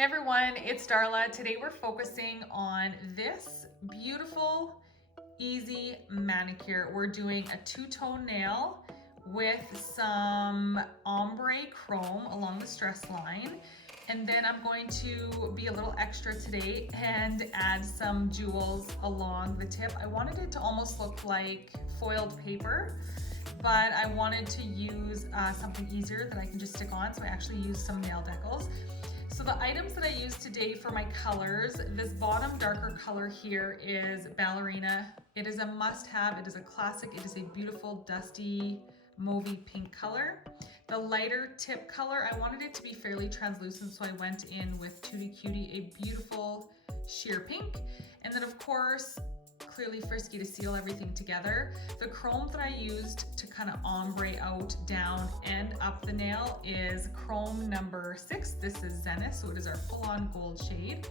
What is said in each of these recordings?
Hey everyone, it's Darla. Today we're focusing on this beautiful, easy manicure. We're doing a two-tone nail with some ombre chrome along the stress line. And then I'm going to be a little extra today and add some jewels along the tip. I wanted it to almost look like foiled paper, but I wanted to use something easier that I can just stick on. So I actually used some nail decals. So the items that I used today for my colors, this bottom darker color here is Ballerina. It is a must-have, it is a classic, it is a beautiful dusty mauvey pink color. The lighter tip color, I wanted it to be fairly translucent, so I went in with Tuti Cutie, a beautiful sheer pink. And then of course, clearly Frisky to seal everything together. The chrome that I used to kind of ombre out, down, and up the nail is Chrome number 6. This is Zenith, so it is our full-on gold shade.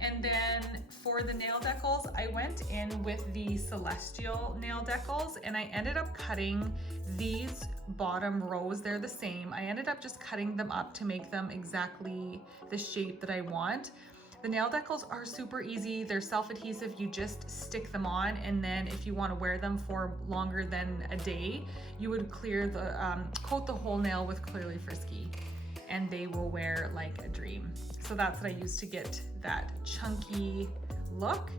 And then for the nail decals, I went in with the Celestial nail decals, and I ended up cutting these bottom rows. They're the same. I ended up just cutting them up to make them exactly the shape that I want. The nail decals are super easy. They're self-adhesive. You just stick them on, and then if you want to wear them for longer than a day, you would clear the coat the whole nail with Clearly Frisky, and they will wear like a dream. So that's what I used to get that chunky look.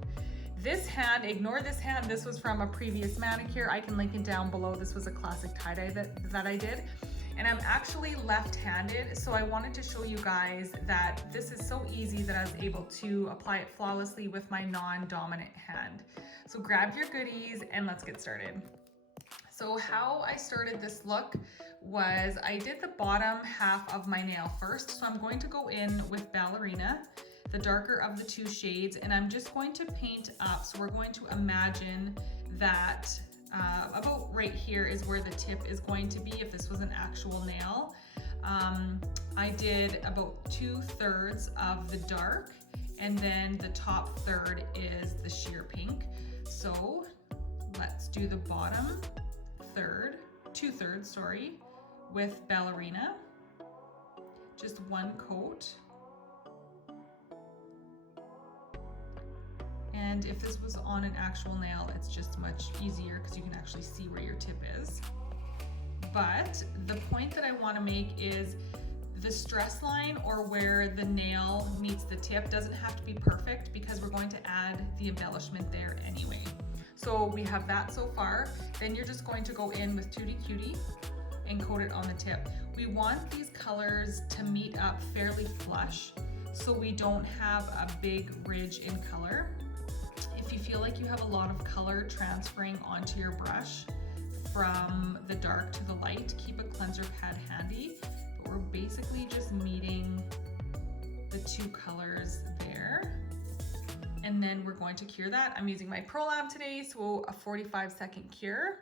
This hand, ignore this hand. This was from a previous manicure. I can link it down below. This was a classic tie-dye that I did. And I'm actually left-handed, so I wanted to show you guys that this is so easy that I was able to apply it flawlessly with my non-dominant hand. So grab your goodies and let's get started. So how I started this look was I did the bottom half of my nail first. So I'm going to go in with Ballerina, the darker of the two shades, and I'm just going to paint up. So we're going to imagine that about right here is where the tip is going to be if this was an actual nail. I did about 2/3 of the dark, and then the top third is the sheer pink. So let's do the bottom third, 2/3, sorry, with Ballerina. Just one coat. And if this was on an actual nail, it's just much easier because you can actually see where your tip is. But the point that I want to make is the stress line, or where the nail meets the tip, doesn't have to be perfect because we're going to add the embellishment there anyway. So we have that so far. Then you're just going to go in with Tuti Cutie and coat it on the tip. We want these colors to meet up fairly flush so we don't have a big ridge in color. If you feel like you have a lot of color transferring onto your brush from the dark to the light, keep a cleanser pad handy. But we're basically just meeting the two colors there. And then we're going to cure that. I'm using my Pro Lab today, so a 45-second cure.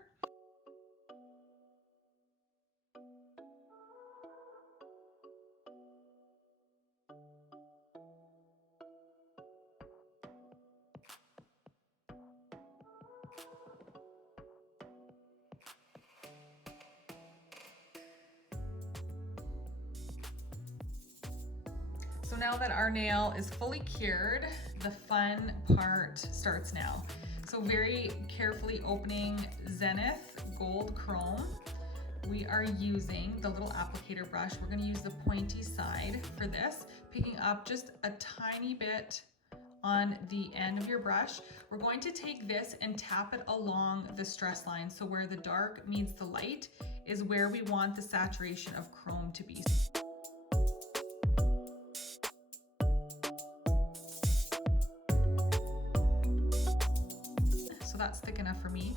So now that our nail is fully cured, the fun part starts now. So very carefully opening Zenith Gold Chrome, we are using the little applicator brush. We're gonna use the pointy side for this, picking up just a tiny bit on the end of your brush. We're going to take this and tap it along the stress line. So where the dark meets the light is where we want the saturation of chrome to be. That's thick enough for me.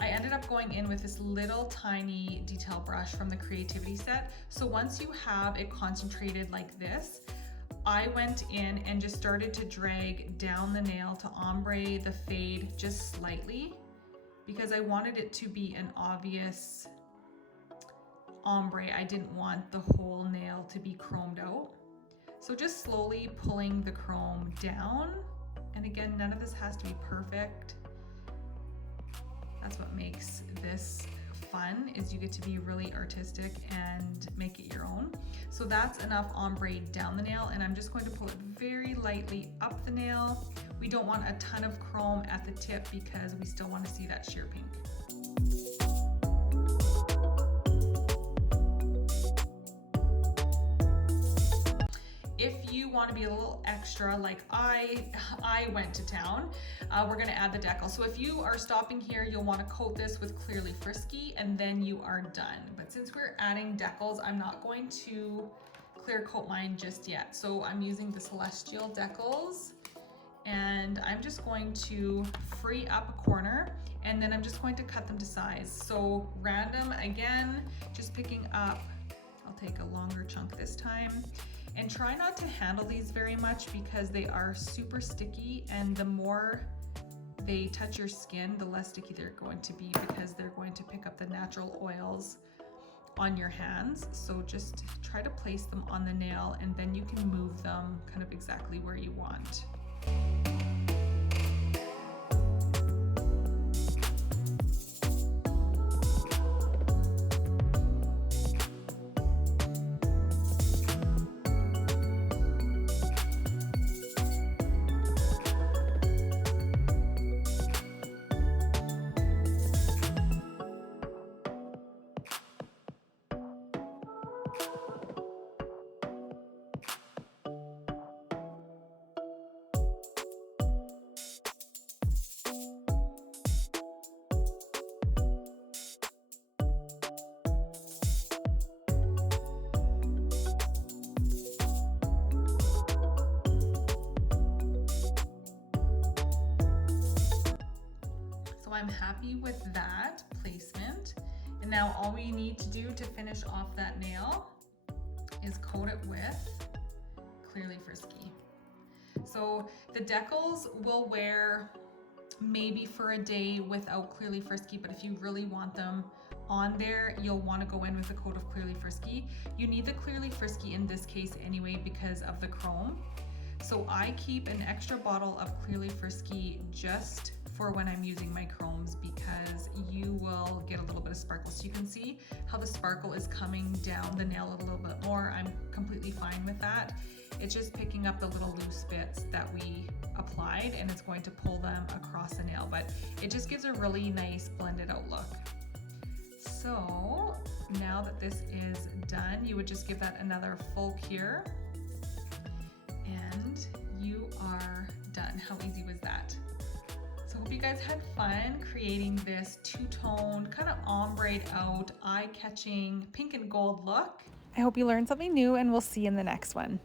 I ended up going in with this little tiny detail brush from the Creativity set. So once you have it concentrated like this, I went in and just started to drag down the nail to ombre the fade just slightly, because I wanted it to be an obvious ombre. I didn't want the whole nail to be chromed out. So just slowly pulling the chrome down. And again, none of this has to be perfect. That's what makes this fun, is you get to be really artistic and make it your own. So that's enough ombre down the nail, and I'm just going to pull it very lightly up the nail. We don't want a ton of chrome at the tip because we still want to see that sheer pink. If you want to be a little extra, like I went to town, we're going to add the decal. So if you are stopping here, you'll want to coat this with Clearly Frisky, and then you are done. But since we're adding decals, I'm not going to clear coat mine just yet. So I'm using the Celestial Decals, and I'm just going to free up a corner, and then I'm just going to cut them to size. So random again, just picking up, I'll take a longer chunk this time. And try not to handle these very much because they are super sticky, and the more they touch your skin, the less sticky they're going to be because they're going to pick up the natural oils on your hands. So just try to place them on the nail, and then you can move them kind of exactly where you want. I'm happy with that placement. And now all we need to do to finish off that nail is coat it with Clearly Frisky. So the decals will wear maybe for a day without Clearly Frisky, but if you really want them on there, you'll want to go in with a coat of Clearly Frisky. You need the Clearly Frisky in this case anyway because of the chrome. So I keep an extra bottle of Clearly Frisky just for when I'm using my chromes, because you will get a little bit of sparkle. So you can see how the sparkle is coming down the nail a little bit more. I'm completely fine with that. It's just picking up the little loose bits that we applied, and it's going to pull them across the nail, but it just gives a really nice blended out look. So now that this is done, you would just give that another full cure, and you are done. How easy was that? So hope you guys had fun creating this two-tone, kind of ombre out, eye-catching pink and gold look. I hope you learned something new, and we'll see you in the next one.